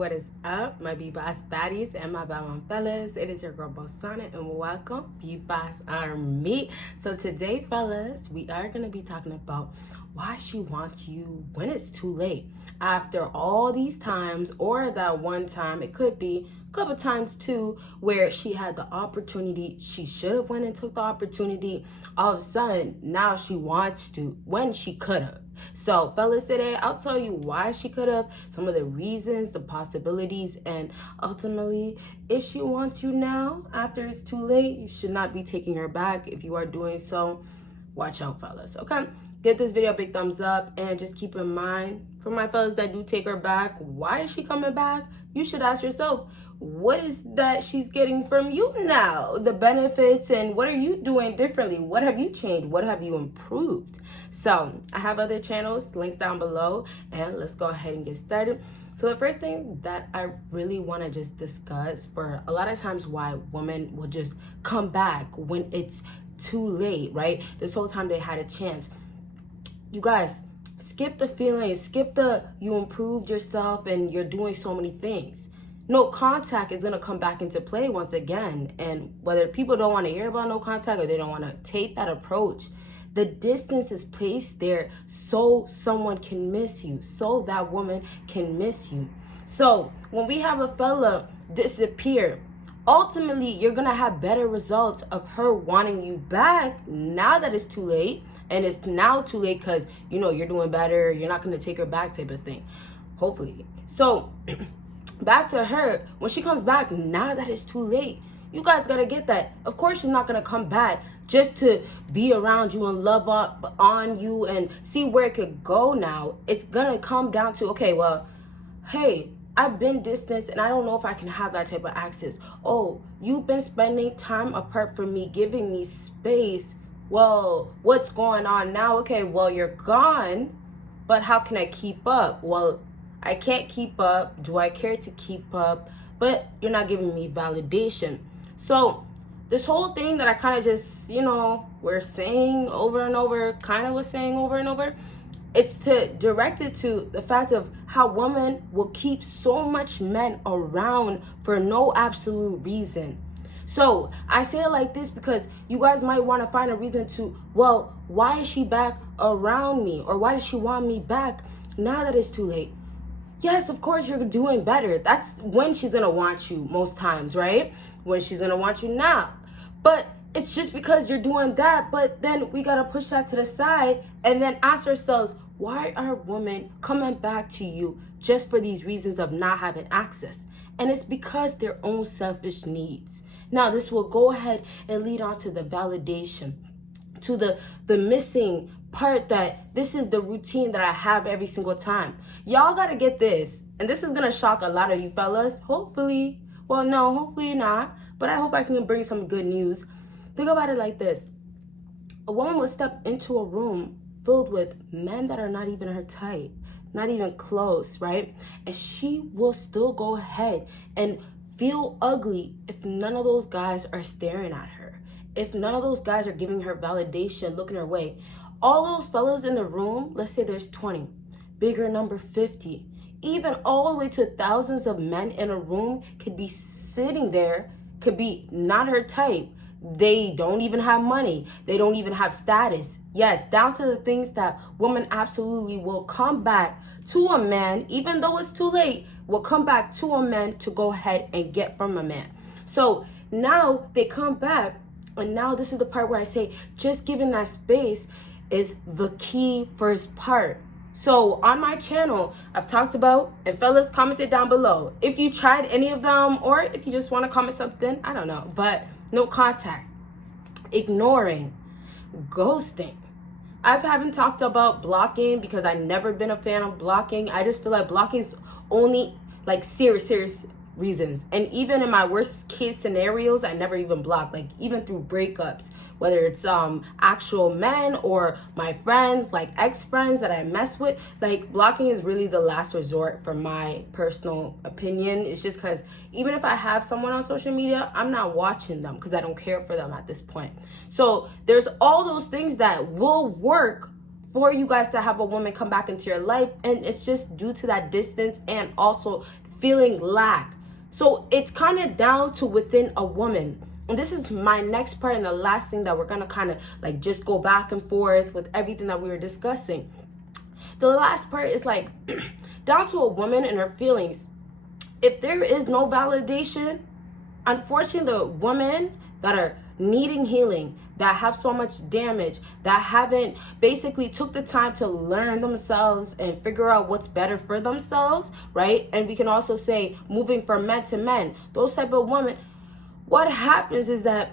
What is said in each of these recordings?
What is up, my BBossBaddies and my bad fellas? It is your girl Bosana and welcome BBossArmy. So today, fellas, we are going to be talking about why she wants you when it's too late. After all these times, or that one time, it could be a couple times too, where she had the opportunity, she should have went and took the opportunity. All of a sudden, now she wants to when she could have. So fellas, today I'll tell you why she could have, some of the reasons, the possibilities, and ultimately, if she wants you now after it's too late, you should not be taking her back. If you are doing so, watch out, fellas. Okay, give this video a big thumbs up, and just keep in mind, for my fellas that do take her back, why is she coming back? You should ask yourself, what is that she's getting from you now? The benefits, and what are you doing differently? What have you changed? What have you improved? So I have other channels, links down below, and let's go ahead and get started. So the first thing that I really want to just discuss, for a lot of times why women will just come back when it's too late, right? This whole time they had a chance. You guys, skip the feeling, skip the you improved yourself and you're doing so many things. No contact is going to come back into play once again. And whether people don't want to hear about no contact or they don't want to take that approach, the distance is placed there so someone can miss you, so that woman can miss you. So when we have a fella disappear, ultimately you're going to have better results of her wanting you back now that it's too late. And it's now too late because, you know, you're doing better. You're not going to take her back type of thing. Hopefully. So back to her, when she comes back, now that it's too late, you guys got to get that. Of course, she's not going to come back just to be around you and love on you and see where it could go now. It's going to come down to, okay, well, hey, I've been distanced and I don't know if I can have that type of access. Oh, you've been spending time apart from me, giving me space. Well, what's going on now? Okay, well, you're gone, but how can I keep up? Well, I can't keep up. Do I care to keep up? But you're not giving me validation. So this whole thing that I kind of just, we're saying over and over, it's to direct it to the fact of how women will keep so much men around for no absolute reason. So I say it like this because you guys might want to find a reason to, well, why is she back around me? Or why does she want me back now that it's too late? Yes, of course, you're doing better. That's when she's going to want you most times, right? When she's going to want you now. But it's just because you're doing that. But then we got to push that to the side and then ask ourselves, why are women coming back to you just for these reasons of not having access? And it's because their own selfish needs. Now, this will go ahead and lead on to the validation, to the missing part that this is the routine that I have every single time. Y'all got to get this. And this is going to shock a lot of you fellas. Hopefully. Well, no, hopefully not. But I hope I can bring some good news. Think about it like this. A woman will step into a room filled with men that are not even her type, not even close, right? And she will still go ahead and feel ugly if none of those guys are staring at her. If none of those guys are giving her validation, looking her way. All those fellas in the room, let's say there's 20, bigger number 50, even all the way to thousands of men in a room could be sitting there, could be not her type. They don't even have money. They don't even have status. Yes, down to the things that women absolutely will come back to a man, even though it's too late, will come back to a man to go ahead and get from a man. So now they come back, and now this is the part where I say just giving that space is the key first part. So on my channel, I've talked about, and fellas, commented down below if you tried any of them, or if you just want to comment something, I don't know, but no contact, ignoring, ghosting. I haven't talked about blocking because I've never been a fan of blocking. I just feel like blocking is only like serious reasons. And even in my worst case scenarios, I never even block, like even through breakups, whether it's actual men or my friends, like ex-friends that I mess with. Like blocking is really the last resort for my personal opinion. It's just because even if I have someone on social media, I'm not watching them because I don't care for them at this point. So there's all those things that will work for you guys to have a woman come back into your life, and it's just due to that distance and also feeling lack. So it's kind of down to within a woman. And this is my next part and the last thing that we're going to kind of like just go back and forth with everything that we were discussing. The last part is like down to a woman and her feelings. If there is no validation, unfortunately, the women that are needing healing, that have so much damage, that haven't basically took the time to learn themselves and figure out what's better for themselves, right? And we can also say moving from men to men, those type of women, what happens is that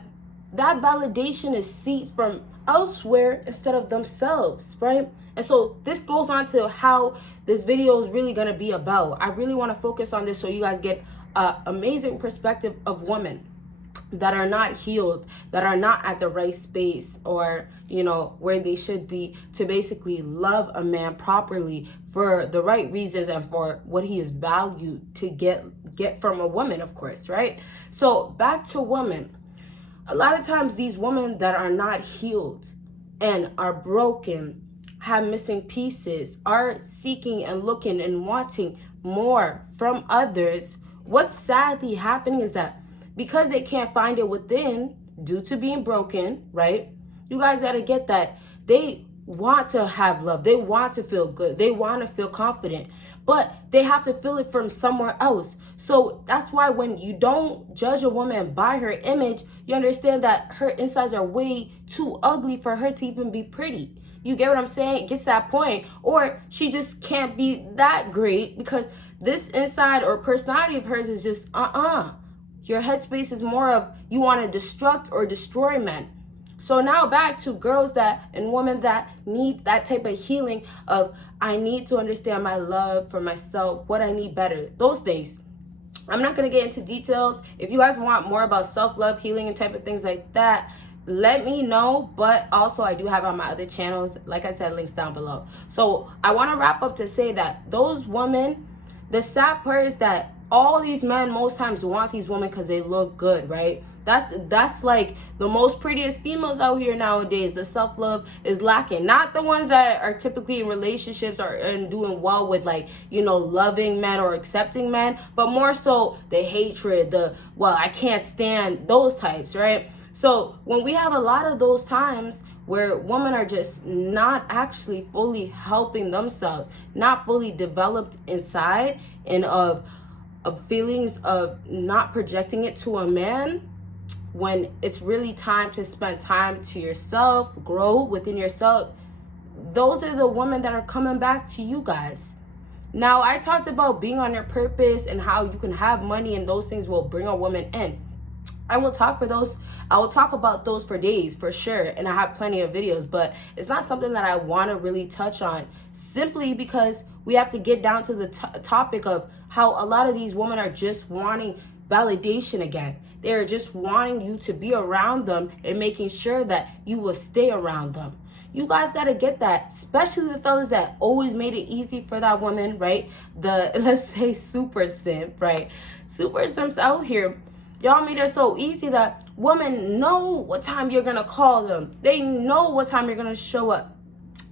validation is sought from elsewhere instead of themselves, right? And so this goes on to how this video is really going to be about. I really want to focus on this so you guys get an amazing perspective of women that are not healed, that are not at the right space or, you know, where they should be to basically love a man properly for the right reasons and for what he is valued to get from a woman, of course, right? So back to women. A lot of times these women that are not healed and are broken, have missing pieces, are seeking and looking and wanting more from others. What's sadly happening is that because they can't find it within due to being broken, right? You guys got to get that. They want to have love. They want to feel good. They want to feel confident, but they have to feel it from somewhere else. So that's why when you don't judge a woman by her image, you understand that her insides are way too ugly for her to even be pretty. You get what I'm saying? It gets to that point. Or she just can't be that great because this inside or personality of hers is just Your headspace is more of you want to destruct or destroy men. So now back to girls that and women that need that type of healing of I need to understand my love for myself, what I need better, those things. I'm not going to get into details. If you guys want more about self-love, healing, and type of things like that, let me know. But also I do have on my other channels, like I said, links down below. So I want to wrap up to say that those women, the sad part is that all these men most times want these women because they look good, right? That's like the most prettiest females out here nowadays. The self-love is lacking. Not the ones that are typically in relationships or and doing well with, like, you know, loving men or accepting men, but more so the hatred, I can't stand those types, right? So when we have a lot of those times where women are just not actually fully helping themselves, not fully developed inside and of feelings of not projecting it to a man, when it's really time to spend time to yourself, grow within yourself, those are the women that are coming back to you guys. Now, I talked about being on your purpose and how you can have money and those things will bring a woman in. I will talk about those for days, for sure, and I have plenty of videos, but it's not something that I want to really touch on, simply because we have to get down to the topic of how a lot of these women are just wanting validation again. They're just wanting you to be around them and making sure that you will stay around them. You guys got to get that, especially the fellas that always made it easy for that woman, right? Let's say super simp, right? Super simps out here. Y'all made it so easy that women know what time you're going to call them. They know what time you're going to show up.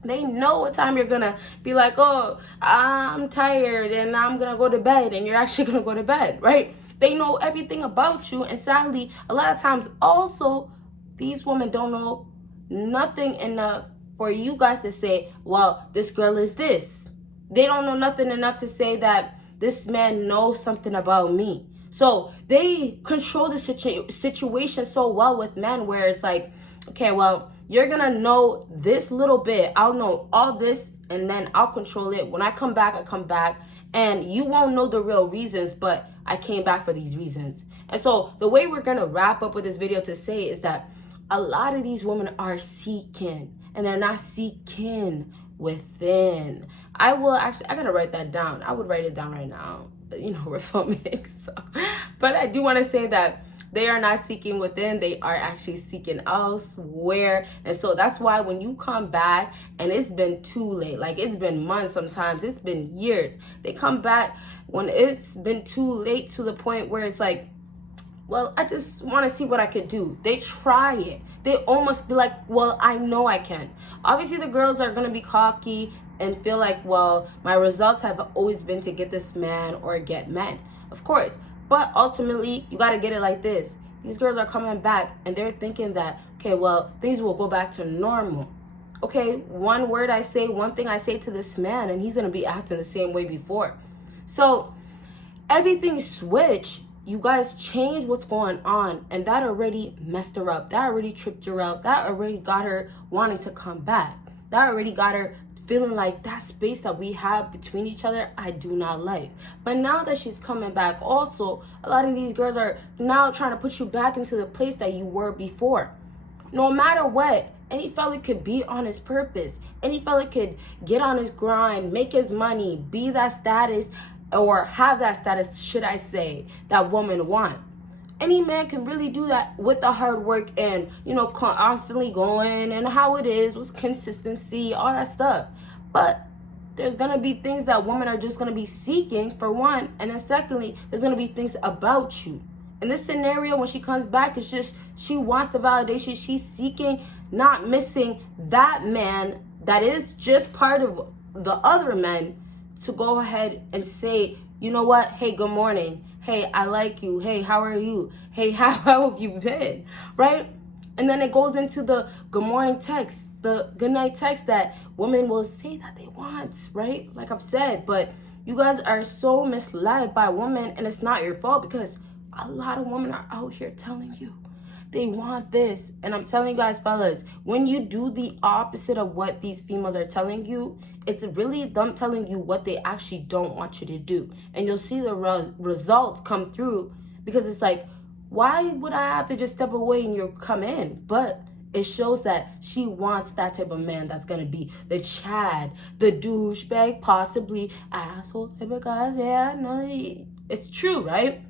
They know what time you're going to be like, oh, I'm tired and I'm going to go to bed, and you're actually going to go to bed, right? They know everything about you. And sadly, a lot of times also, these women don't know nothing enough for you guys to say, well, this girl is this. They don't know nothing enough to say that this man knows something about me. So they control the situation so well with men, where it's like, okay, well, you're going to know this little bit. I'll know all this, and then I'll control it. When I come back, I come back. And you won't know the real reasons, but I came back for these reasons. And so the way we're going to wrap up with this video to say is that a lot of these women are seeking, and they're not seeking within. I got to write that down. I would write it down right now. You know, we're filming. So. But I do want to say that they are not seeking within. They are actually seeking elsewhere. And so that's why when you come back and it's been too late, like it's been months, sometimes it's been years, they come back when it's been too late, to the point where it's like, well, I just want to see what I could do. They try it. They almost be like, well, I know I can. Obviously, the girls are going to be cocky, and feel like, well, my results have always been to get this man or get men. Of course. But ultimately, you got to get it like this. These girls are coming back and they're thinking that, okay, well, things will go back to normal. Okay, one thing I say to this man, and he's going to be acting the same way before. So everything switched. You guys change what's going on, and that already messed her up. That already tripped her out. That already got her wanting to come back. That already got her feeling like that space that we have between each other, I do not like. But now that she's coming back, also, a lot of these girls are now trying to put you back into the place that you were before. No matter what, any fella could be on his purpose. Any fella could get on his grind, make his money, be that status, or have that status, should I say, that women want. Any man can really do that with the hard work and, constantly going, and how it is with consistency, all that stuff. But there's going to be things that women are just going to be seeking, for one. And then secondly, there's going to be things about you. In this scenario, when she comes back, it's just she wants the validation. She's seeking, not missing that man that is just part of the other men to go ahead and say, you know what? Hey, good morning. Hey, I like you. Hey, how are you? Hey, how have you been? Right? And then it goes into the good morning text, the good night text that women will say that they want, right? Like I've said, but you guys are so misled by women, and it's not your fault, because a lot of women are out here telling you they want this. And I'm telling you guys, fellas, when you do the opposite of what these females are telling you, it's really them telling you what they actually don't want you to do. And you'll see the results come through, because it's like, why would I have to just step away and you come in? But it shows that she wants that type of man that's going to be the Chad, the douchebag, possibly asshole type of guys. Yeah, no, it's true, right?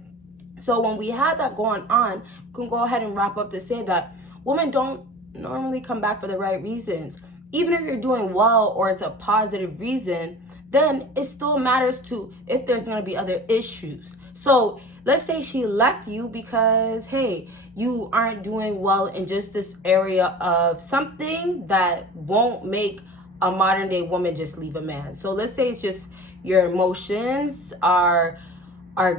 So when we have that going on, we can go ahead and wrap up to say that women don't normally come back for the right reasons. Even if you're doing well or it's a positive reason, then it still matters to if there's going to be other issues. So let's say she left you because, hey, you aren't doing well in just this area of something that won't make a modern day woman just leave a man. So let's say it's just your emotions are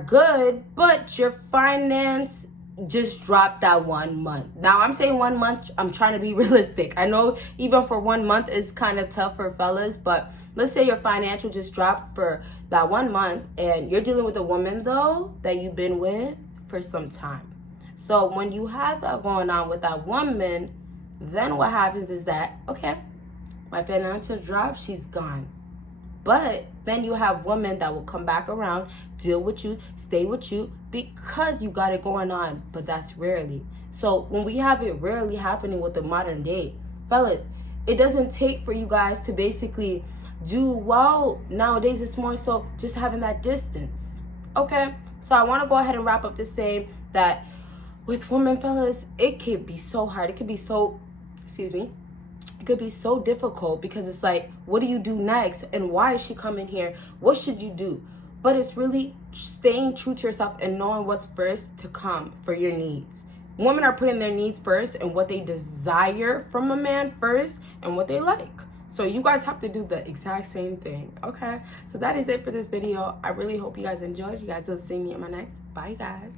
good, but your finance just dropped that 1 month. Now I'm saying 1 month, I'm trying to be realistic. I know even for 1 month is kind of tough for fellas, but let's say your financial just dropped for that 1 month, and you're dealing with a woman though that you've been with for some time. So when you have that going on with that woman, then what happens is that, okay, my financial drop, she's gone. But then you have women that will come back around, deal with you, stay with you because you got it going on. But that's rarely. So when we have it rarely happening with the modern day, fellas, it doesn't take for you guys to basically do well. Nowadays, it's more so just having that distance. Okay? So I want to go ahead and wrap up this saying that with women, fellas, it could be so hard. It could be so, it could be so difficult, because it's like, what do you do next? And why is she coming here? What should you do? But it's really staying true to yourself and knowing what's first to come for your needs. Women are putting their needs first and what they desire from a man first and what they like. So you guys have to do the exact same thing, okay? So that is it for this video. I really hope you guys enjoyed. You guys will see me in my next. Bye, guys.